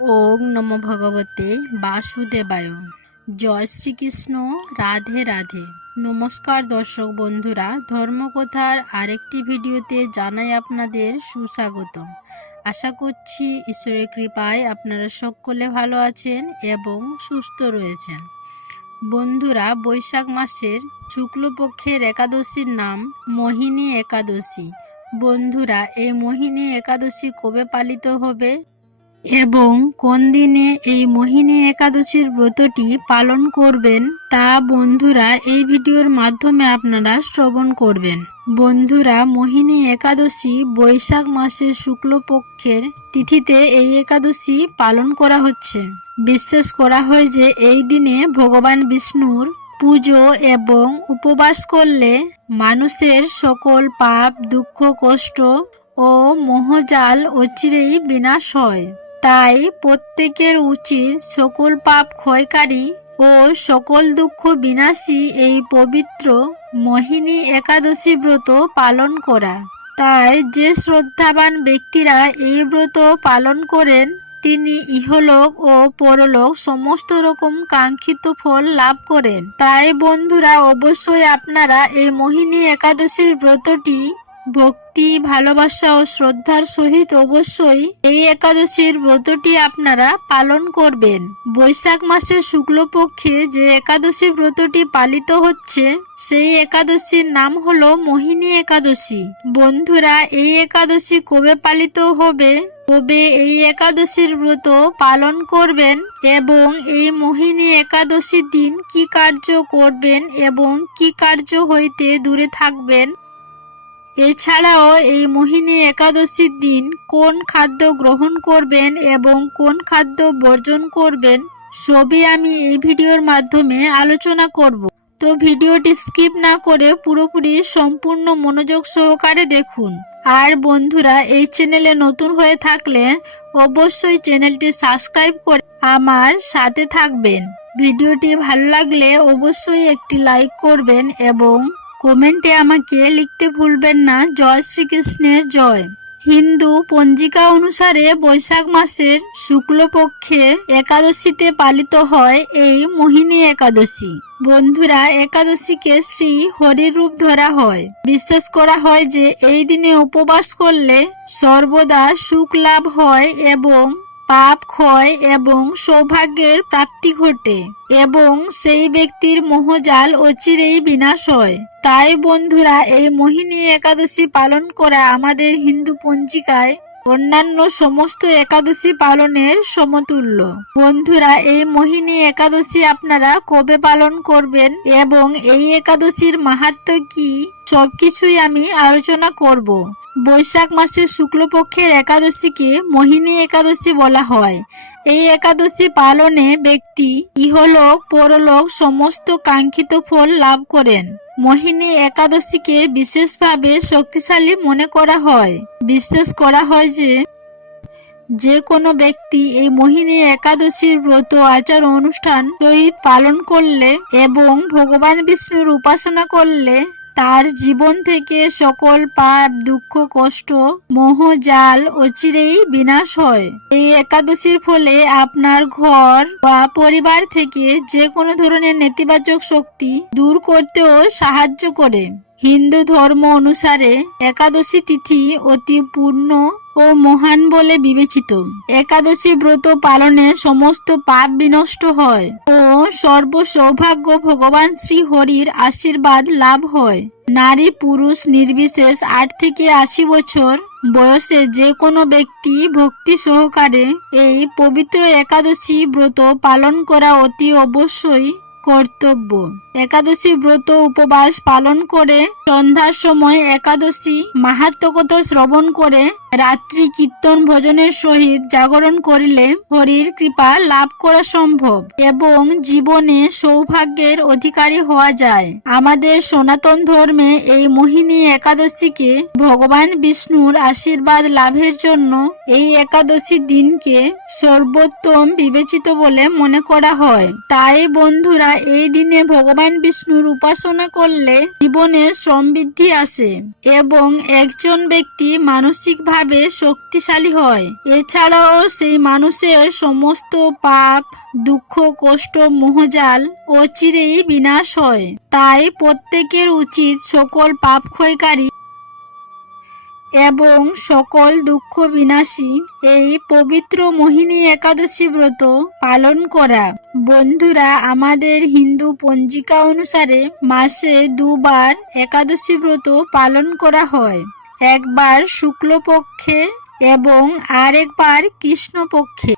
ওং নম ভগবতে বাসুদেবায়। জয় শ্রীকৃষ্ণ, রাধে রাধে। নমস্কার দর্শক বন্ধুরা, ধর্মকথার আরেকটি ভিডিওতে জানাই আপনাদের সুস্বাগতম। আশা করছি ঈশ্বরের কৃপায় আপনারা সকলে ভালো আছেন এবং সুস্থ রয়েছেন। বন্ধুরা, বৈশাখ মাসের শুক্লপক্ষের একাদশীর নাম মোহিনী একাদশী। বন্ধুরা, এই মোহিনী একাদশী কবে পালিত হবে? এবং কোন দিনে এই মোহিনী একাদশীর ব্রতটি পালন করবেন তা বন্ধুরা এই ভিডিওর মাধ্যমে আপনারা শ্রবণ করবেন। বন্ধুরা, মোহিনী একাদশী বৈশাখ মাসের শুক্লপক্ষের তিথিতে এই একাদশী পালন করা হচ্ছে। বিশ্বাস করা হয় যে এই দিনে ভগবান বিষ্ণুর পুজো এবং উপবাস করলে মানুষের সকল পাপ, দুঃখ, কষ্ট ও মোহজাল অচিরেই বিনাশ হয়। তাই প্রত্যেকের উচিত সকল পাপ ক্ষয়কারী ও সকল দুঃখ বিনাশী এই পবিত্র মোহিনী একাদশী ব্রত পালন করা। তাই যে শ্রদ্ধাবান ব্যক্তিরা এই ব্রত পালন করেন, তিনি ইহলোক ও পরলোক সমস্ত রকম কাঙ্ক্ষিত ফল লাভ করেন। তাই বন্ধুরা, অবশ্যই আপনারা এই মোহিনী একাদশীর ব্রতটি ভক্তি, ভালোবাসা ও শ্রদ্ধার সহিত অবশ্যই এই একাদশীর ব্রতটি আপনারা পালন করবেন। বৈশাখ মাসের শুক্লপক্ষে যে একাদশী ব্রতটি পালিত হচ্ছে, সেই একাদশীর নাম হলো মোহিনী একাদশী। বন্ধুরা, এই একাদশী কবে পালিত হবে? কবে এই একাদশীর ব্রত পালন করবেন? এবং এই মোহিনী একাদশীর দিন কি কার্য করবেন? এবং কি কার্য হইতে দূরে থাকবেন? এছাড়াও এই মোহিনী একাদশীর দিন কোন খাদ্য গ্রহণ করবেন এবং কোন খাদ্য বর্জন করবেন, সবই আমি এই ভিডিওর মাধ্যমে আলোচনা করব। তো ভিডিওটি স্কিপ না করে পুরোপুরি সম্পূর্ণ মনোযোগ সহকারে দেখুন। আর বন্ধুরা, এই চ্যানেলে নতুন হয়ে থাকলে অবশ্যই চ্যানেলটি সাবস্ক্রাইব করে আমার সাথে থাকবেন। ভিডিওটি ভালো লাগলে অবশ্যই একটি লাইক করবেন এবং কমেন্টে আমাকে লিখতে ভুলবেন না, জয় শ্রীকৃষ্ণের জয়। হিন্দু পঞ্জিকা অনুসারে বৈশাখ মাসের শুক্লপক্ষে একাদশীতে পালিত হয় এই মোহিনী একাদশী। বন্ধুরা, একাদশীকে শ্রী হরির রূপ ধরা হয়। বিশ্বাস করা হয় যে, এই দিনে উপবাস করলে সর্বদা সুখ লাভ হয় এবং পাপ, ক্ষয় এবং সৌভাগ্যের প্রাপ্তি ঘটে এবং সেই ব্যক্তির মোহজাল অচিরেই বিনাশ হয়। তাই বন্ধুরা, এই মোহিনী একাদশী পালন করা আমাদের হিন্দু পঞ্জিকায় অন্যান্য সমস্ত একাদশী পালনের সমতুল্য। বন্ধুরা, এই মোহিনী একাদশী আপনারা কবে পালন করবেন এবং এই একাদশীর মাহাত্ম কি? সবকিছুই আমি আলোচনা করব। বৈশাখ মাসের শুক্লপক্ষের একাদশীকে মোহিনী একাদশী বলা হয়। এই একাদশী পালনে ব্যক্তি, ইহলোক, পরলোক সমস্ত কাঙ্ক্ষিত ফল লাভ করেন। মোহিনী একাদশীকে বিশেষভাবে শক্তিশালী মনে করা হয়। বিশ্বাস করা হয় যে যে কোনো ব্যক্তি এই মোহিনী একাদশীর ব্রত, আচার, অনুষ্ঠান সহিত পালন করলে এবং ভগবান বিষ্ণুর উপাসনা করলে তার জীবন থেকে সকল পাপ, দুঃখ, কষ্ট, মোহ, জাল অচিরেই বিনাশ হয়। এই একাদশীর ফলে আপনার ঘর বা পরিবার থেকে যে কোনো ধরনের নেতিবাচক শক্তি দূর করতেও সাহায্য করে। হিন্দু ধর্ম অনুসারে একাদশী তিথি অতি পূর্ণ ও মহান বলে বিবেচিত। একাদশী ব্রত পালনে সমস্ত পাপ বিনষ্ট হয় ও সর্ব সৌভাগ্য ভগবান শ্রী হরির আশীর্বাদ লাভ হয়। নারী, পুরুষ, নির্বিশেষ আট থেকে আশি বছর বয়সে যে কোনো ব্যক্তি ভক্তি সহকারে এই পবিত্র একাদশী ব্রত পালন করা অতি অবশ্যই কর্তব্য। একাদশী ব্রত উপবাস পালন করে সন্ধ্যার সময় একাদশী মাহাত্মকতা শ্রবণ করে রাত্রি কীর্তন ভজনের সহিত জাগরণ করিলে হরির কৃপা লাভ করা সম্ভব এবং জীবনে সৌভাগ্যের অধিকারী হওয়া যায়। আমাদের সনাতন ধর্মে এই মোহিনী একাদশীকে ভগবান বিষ্ণুর আশীর্বাদ লাভের জন্য এই একাদশী দিনকে সর্বোত্তম বিবেচিত বলে মনে করা হয়। তাই বন্ধুরা, এই দিনে ভগবান বিষ্ণুর উপাসনা করলে জীবনে সমৃদ্ধি আসে এবং একজন ব্যক্তি মানসিকভাবে প্রভাবে শক্তিশালী হয়? এছাড়াও সেই মানুষের সমস্ত পাপ, দুঃখ, কষ্ট, মোহজাল অচিরেই বিনাশ হয়। তাই প্রত্যেকের উচিত সকল পাপ ক্ষয়কারী এবং সকল দুঃখ বিনাশী এই পবিত্র মোহিনী একাদশী ব্রত পালন করা। বন্ধুরা, আমাদের হিন্দু পঞ্জিকা অনুসারে মাসে দুবার একাদশী ব্রত পালন করা হয়। একবার শুক্লপক্ষে এবং আরেকবার কৃষ্ণপক্ষে।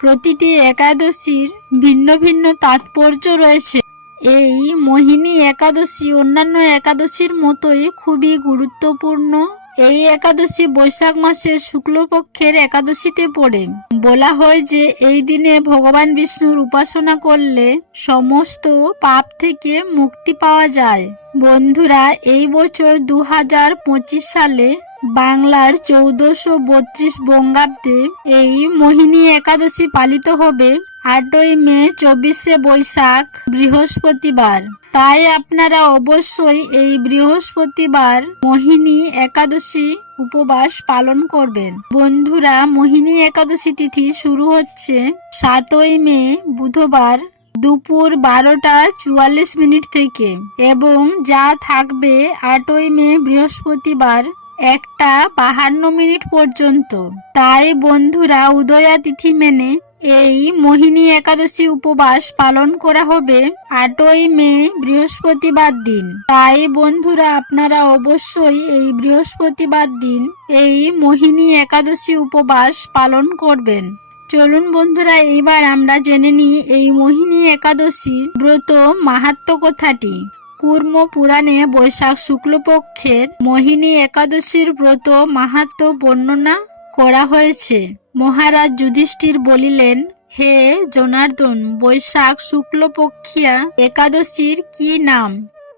প্রতিটি একাদশীর ভিন্ন ভিন্ন তাৎপর্য রয়েছে। এই মোহিনী একাদশী অন্যান্য একাদশীর মতোই খুবই গুরুত্বপূর্ণ এই একাদশী বৈশাখ মাসের শুক্লপক্ষের একাদশীতে পড়ে। বলা হয় যে, এই দিনে ভগবান বিষ্ণুর উপাসনা করলে সমস্ত পাপ থেকে মুক্তি পাওয়া যায়। বন্ধুরা, এই বছর দু হাজার পঁচিশ সালে বাংলার চৌদ্দশো বত্রিশ বঙ্গাব্দে এই মোহিনী একাদশী পালিত হবে। আটই মে, চব্বিশে বৈশাখ, বৃহস্পতিবার। তাই আপনারা অবশ্যই এই বৃহস্পতিবার মোহিনী একাদশী উপবাস পালন করবেন। বন্ধুরা, মোহিনী একাদশী তিথি শুরু হচ্ছে সাতই মে, বুধবার দুপুর বারোটা চুয়াল্লিশ মিনিট থেকে এবং যা থাকবে আটই মে, বৃহস্পতিবার একটা বাহান্ন মিনিট পর্যন্ত। তাই বন্ধুরা উদয়া তিথি মেনে এই মোহিনী একাদশী উপবাস পালন করা হবে আটই মে, বৃহস্পতিবার দিন। তাই বন্ধুরা, আপনারা অবশ্যই এই বৃহস্পতিবার দিন এই মোহিনী একাদশী উপবাস পালন করবেন। চলুন বন্ধুরা, এইবার আমরা জেনে নিই এই মোহিনী একাদশীর ব্রত মাহাত্ম কথাটি। কুর্ম পুরাণে বৈশাখ শুক্লপক্ষের মোহিনী একাদশীর ব্রত মাহাত্ম বর্ণনা করা হয়েছে। মহারাজ যুধিষ্ঠির বলিলেন, হে জনার্দন, বৈশাখ শুক্লপক্ষিয়া একাদশীর কি নাম?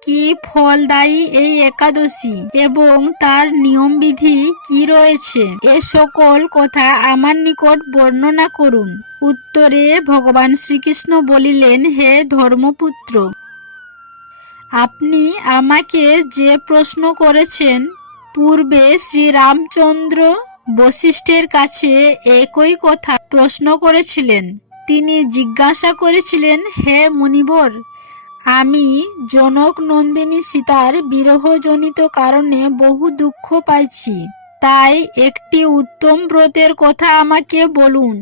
কি ফলদায়ী এই একাদশী? এবং তার নিয়মবিধি কি রয়েছে? এ সকল কথা আমার নিকট বর্ণনা করুন। উত্তরে ভগবান শ্রীকৃষ্ণ বলিলেন, হে ধর্মপুত্র, আপনি আমাকে যে প্রশ্ন করেছেন, পূর্বে শ্রীরামচন্দ্র বশিষ্ঠের কাছে একই কথা প্রশ্ন করেছিলেন। তিনি জিজ্ঞাসা করেছিলেন, হে মুনিবর, আমি জনক নন্দিনী সীতার বিরহজনিত কারণে বহু দুঃখ পাইছি। তাই একটি উত্তম ব্রতের কথা আমাকে বলুন,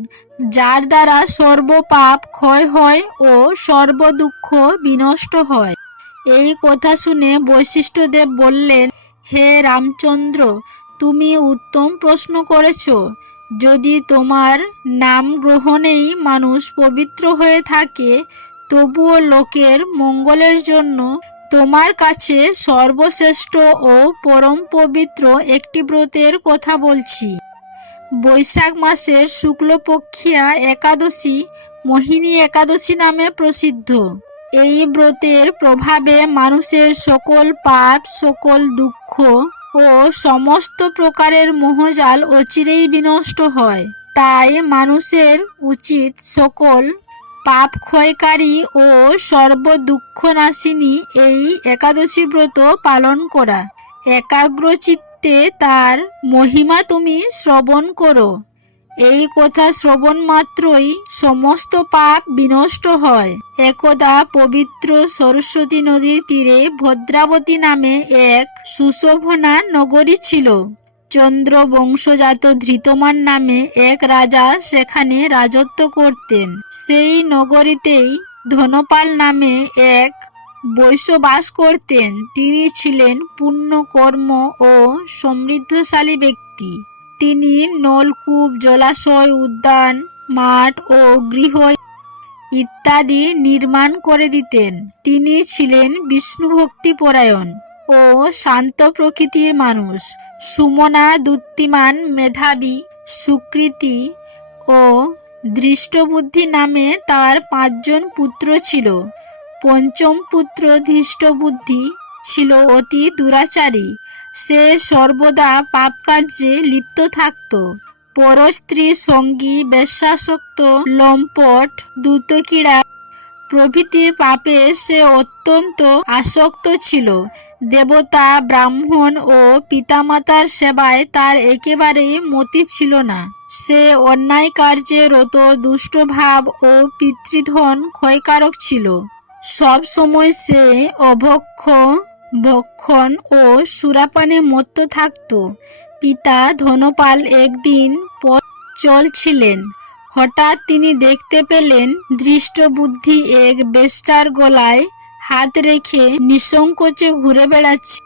যার দ্বারা সর্বপাপ ক্ষয় হয় ও সর্বদুঃখ বিনষ্ট হয়। এই কথা শুনে বৈশিষ্ট্যদেব বললেন, হে রামচন্দ্র তুমি উত্তম প্রশ্ন করেছ। যদি তোমার নাম গ্রহণেই মানুষ পবিত্র হয়ে থাকে, তবুও লোকের মঙ্গলের জন্য তোমার কাছে সর্বশ্রেষ্ঠ ও পরম পবিত্র একটি ব্রতের কথা বলছি। বৈশাখ মাসের শুক্লপক্ষিয়া একাদশী মোহিনী একাদশী নামে প্রসিদ্ধ। এই ব্রতের প্রভাবে মানুষের সকল পাপ, সকল দুঃখ ও সমস্ত প্রকারের মোহজাল অচিরেই বিনষ্ট হয়। তাই মানুষের উচিত সকল পাপ ক্ষয়কারী ও সর্ব দুঃখ নাশিনী এই একাদশী ব্রত পালন করা। একাগ্রচিত্তে তার মহিমা তুমি শ্রবণ করো। এই কথা শ্রবণ মাত্রই সমস্ত পাপ বিনষ্ট হয়। একদা পবিত্র সরস্বতী নদীর তীরে ভদ্রাবতী নামে এক সুশোভনা নগরী ছিল। চন্দ্র বংশজাত ধৃতমান নামে এক রাজা সেখানে রাজত্ব করতেন। সেই নগরীতেই ধনপাল নামে এক বৈশ্য বাস করতেন। তিনি ছিলেন পুণ্য কর্ম ও সমৃদ্ধশালী ব্যক্তি। তিনি নলকূপ, জলাশয়, উদ্যান, মাঠ ও গৃহ ইত্যাদি নির্মাণ করে দিতেন। তিনি ছিলেন বিষ্ণুভক্তি পরায়ণ ও শান্ত প্রকৃতির মানুষ। সুমনা দুত্তিমান মেধাবী, সুকৃতি ও দৃষ্টবুদ্ধি নামে তার পাঁচজন পুত্র ছিল। পঞ্চম পুত্র ধৃষ্টবুদ্ধি ছিল অতি দুরাচারী। সে সর্বদা পাপ কার্যে লিপ্ত থাকত। পরস্ত্রী সঙ্গী, বেশ্যাসক্ত, লম্পট দ্রুতক্রীড়া প্রভৃতি পাপে সে অত্যন্ত আসক্ত ছিল। দেবতা, ব্রাহ্মণ ও পিতামাতার সেবায় তার একেবারেই মতি ছিল না। সে অন্যায় কার্যে রত দুষ্ট ভাব ও পিতৃধন ক্ষয়কারক ছিল। সব সময় সে অভক্ষ ভক্ষণ ও সুরাপানে মত্ত থাকত। পিতা ধনপাল একদিন পথ চলছিলেন। হঠাৎ তিনি দেখতে পেলেন দৃষ্টবুদ্ধি এক বেস্তার গলায় হাত রেখে নিঃসংকোচে ঘুরে বেড়াচ্ছে।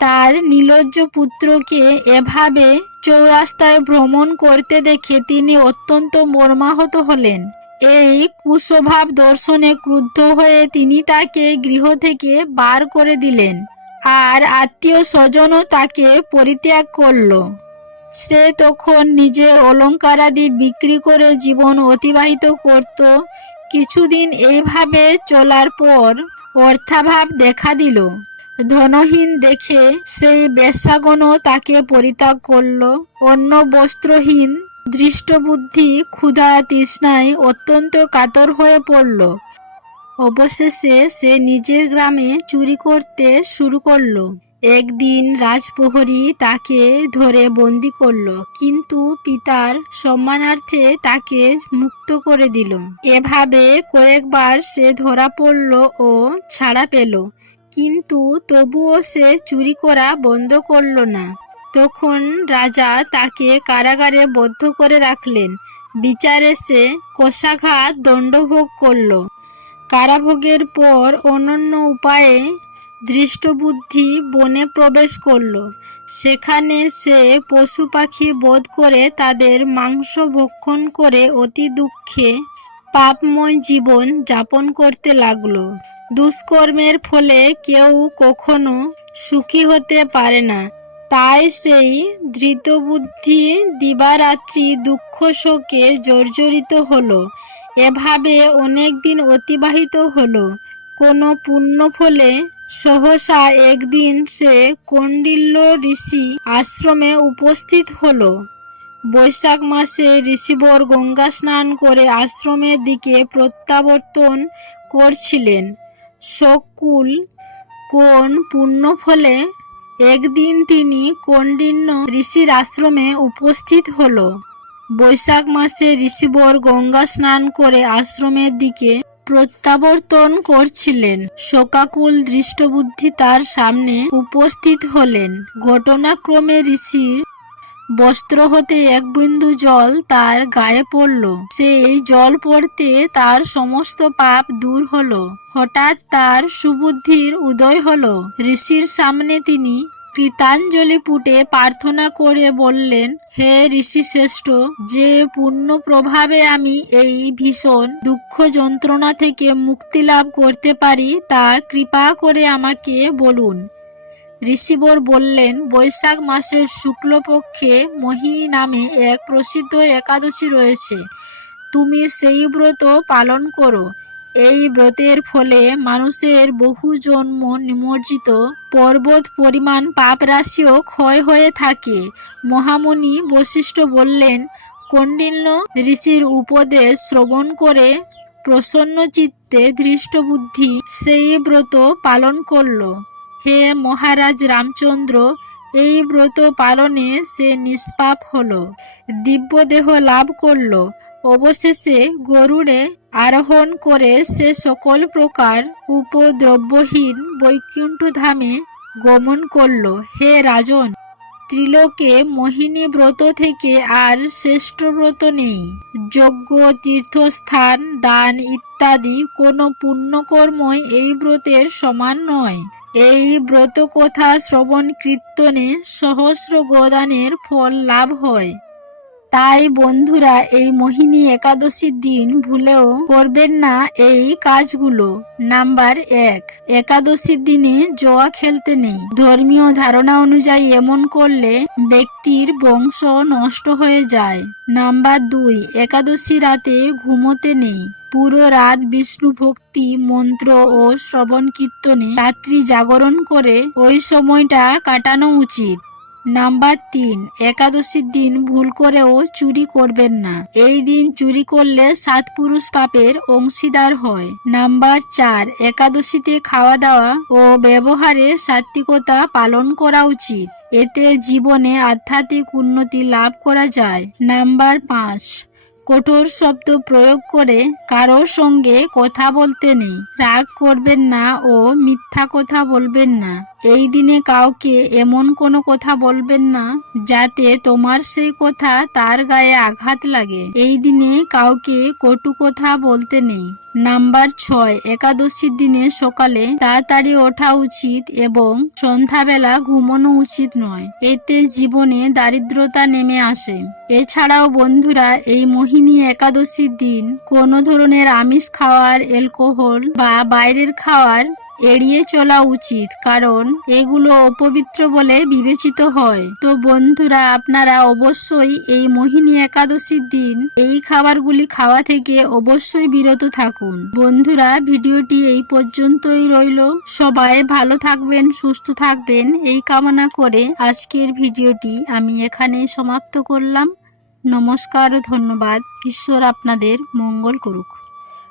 তার নীলজ্জ পুত্রকে এভাবে চৌরাস্তায় ভ্রমণ করতে দেখে তিনি অত্যন্ত মর্মাহত হলেন। এই কুস্বভাব দর্শনে ক্রুদ্ধ হয়ে তিনি তাকে গৃহ থেকে বার করে দিলেন আর আত্মীয় স্বজনও তাকে পরিত্যাগ করল। সে তখন নিজের অলঙ্কারাদি বিক্রি করে জীবন অতিবাহিত করত। কিছুদিন এইভাবে চলার পর অর্থাভাব দেখা দিল। ধনহীন দেখে সেই বেশ্যাগণও তাকে পরিত্যাগ করল। অন্য বস্ত্রহীন দৃষ্টবুদ্ধি ক্ষুধা তৃষ্ণায় অত্যন্ত কাতর হয়ে পড়ল। অবশেষে সে নিজের গ্রামে চুরি করতে শুরু করল। একদিন রাজপ্রহরী তাকে ধরে বন্দি করল, কিন্তু পিতার সম্মানার্থে তাকে মুক্ত করে দিল। এভাবে কয়েকবার সে ধরা পড়ল ও ছাড়া পেল, কিন্তু তবুও সে চুরি করা বন্ধ করল না। তখন রাজা তাকে কারাগারে বদ্ধ করে রাখলেন। বিচারে সে কোষাঘাত দণ্ডভোগ করল। কারাভোগের পর অনন্য উপায়ে দৃষ্টবুদ্ধি বনে প্রবেশ করল। সেখানে সে পশু পাখি বোধ করে তাদের মাংস ভক্ষণ করে অতি দুঃখে পাপময় জীবন যাপন করতে লাগল। দুষ্কর্মের ফলে কেউ কখনো সুখী হতে পারে না। তাই সেই ধৃতবুদ্ধি দিবারাত্রি দুঃখ শোকে জর্জরিত হলো। এভাবে অনেক দিন অতিবাহিত হলো। কোনো পুণ্য ফলে সহসা একদিন সে কন্ডিল্য ঋষি আশ্রমে উপস্থিত হলো। বৈশাখ মাসে ঋষিবর গঙ্গা স্নান করে আশ্রমের দিকে প্রত্যাবর্তন করছিলেন। শকুল কোন পুণ্য ফলে একদিন তিনি কন্ডিন্য ঋষির আশ্রমে উপস্থিত হল। বৈশাখ মাসে ঋষিবর গঙ্গা স্নান করে আশ্রমের দিকে প্রত্যাবর্তন করছিলেন। শোকাকুল দৃষ্টবুদ্ধি তার সামনে উপস্থিত হলেন। ঘটনাক্রমে ঋষির বস্ত্র হতে এক বিন্দু জল তার গায়ে পড়ল। সেই জল পড়তে তার সমস্ত পাপ দূর হলো। হঠাৎ তার সুবুদ্ধির উদয় হলো। ঋষির সামনে তিনি কৃতাঞ্জলি পুটে প্রার্থনা করে বললেন, হে ঋষি শ্রেষ্ঠ যে পূর্ণ প্রভাবে আমি এই ভীষণ দুঃখ যন্ত্রণা থেকে মুক্তি লাভ করতে পারি, তা কৃপা করে আমাকে বলুন। ঋষিবর বললেন, বৈশাখ মাসের শুক্লপক্ষে মোহিনী নামে এক প্রসিদ্ধ একাদশী রয়েছে। তুমি সেই ব্রত পালন করো। এই ব্রতের ফলে মানুষের বহু জন্ম নিমজ্জিত, পর্বত পরিমাণ পাপ রাশিও ক্ষয় হয়ে থাকে। মহামুনি বৈশিষ্ট্য বললেন কণ্ডিন্য ঋষির উপদেশ শ্রবণ করে প্রসন্ন চিত্তে ধৃষ্টবুদ্ধি সেই ব্রত পালন করল। হে মহারাজ রামচন্দ্র, এই ব্রত পালনে সে নিষ্পাপ হলো, দিব্যদেহ লাভ করল। অবশেষে গরুড়ে আরোহণ করে সে সকল প্রকার উপদ্রব্যহীন বৈকুণ্ঠ ধামে গমন করল। হে রাজন, ত্রিলোকে মোহিনী ব্রত থেকে আর শ্রেষ্ঠ ব্রত নেই। যজ্ঞ, তীর্থস্থান, দান ইত্যাদি কোনো পুণ্যকর্মই এই ব্রতের সমান নয়। এই ব্রতকথা শ্রবণ কীর্তনে সহস্র গোদানের ফল লাভ হয়। তাই বন্ধুরা, এই মোহিনী একাদশীর দিন ভুলেও করবেন না এই কাজগুলো। নাম্বার এক, একাদশীর দিনে জোয়া খেলতে নেই। ধর্মীয় ধারণা অনুযায়ী এমন করলে ব্যক্তির বংশ নষ্ট হয়ে যায়। নাম্বার দুই, একাদশী রাতে ঘুমোতে নেই। পুরো রাত বিষ্ণু ভক্তি, মন্ত্র ও শ্রবণ কীর্তনে রাত্রি জাগরণ করে ওই সময়টা কাটানো উচিত। নাম্বার তিন একাদশীর দিন ভুল করেও চুরি করবেন না। এই দিন চুরি করলে সাত পুরুষ পাপের অংশীদার হয়। নাম্বার চার, একাদশীতে খাওয়া দাওয়া ও ব্যবহারে সাত্বিকতা পালন করা উচিত। এতে জীবনে আধ্যাত্মিক উন্নতি লাভ করা যায়। নাম্বার পাঁচ, কঠোর শব্দ প্রয়োগ করে কারোর সঙ্গে কথা বলতে নেই। রাগ করবেন না ও মিথ্যা কথা বলবেন না। এই দিনে কাউকে এমন কোনো কথা বলবেন না, যাতে তোমার সেই কথা তার গায়ে আঘাত লাগে। এই দিনে কাউকে কটু কথা বলতে নেই। নাম্বার ছয় একাদশীর দিনে সকালে তাড়াতাড়ি ওঠা উচিত এবং সন্ধ্যাবেলা ঘুমানো উচিত নয়। এতে জীবনে দারিদ্রতা নেমে আসে। এছাড়াও বন্ধুরা, এই মোহিনী একাদশীর দিন কোনো ধরনের আমিষ খাওয়ার, অ্যালকোহল বা বাইরের খাওয়ার এড়িয়ে চলা উচিত, কারণ এগুলো অপবিত্র বলে বিবেচিত হয়। তো বন্ধুরা, আপনারা অবশ্যই এই মোহিনী একাদশীর দিন এই খাবারগুলি খাওয়া থেকে অবশ্যই বিরত থাকুন। বন্ধুরা, ভিডিওটি এই পর্যন্তই রইল। সবাই ভালো থাকবেন, সুস্থ থাকবেন, এই কামনা করে আজকের ভিডিওটি আমি এখানেই সমাপ্ত করলাম। নমস্কার ও ধন্যবাদ। ঈশ্বর আপনাদের মঙ্গল করুক।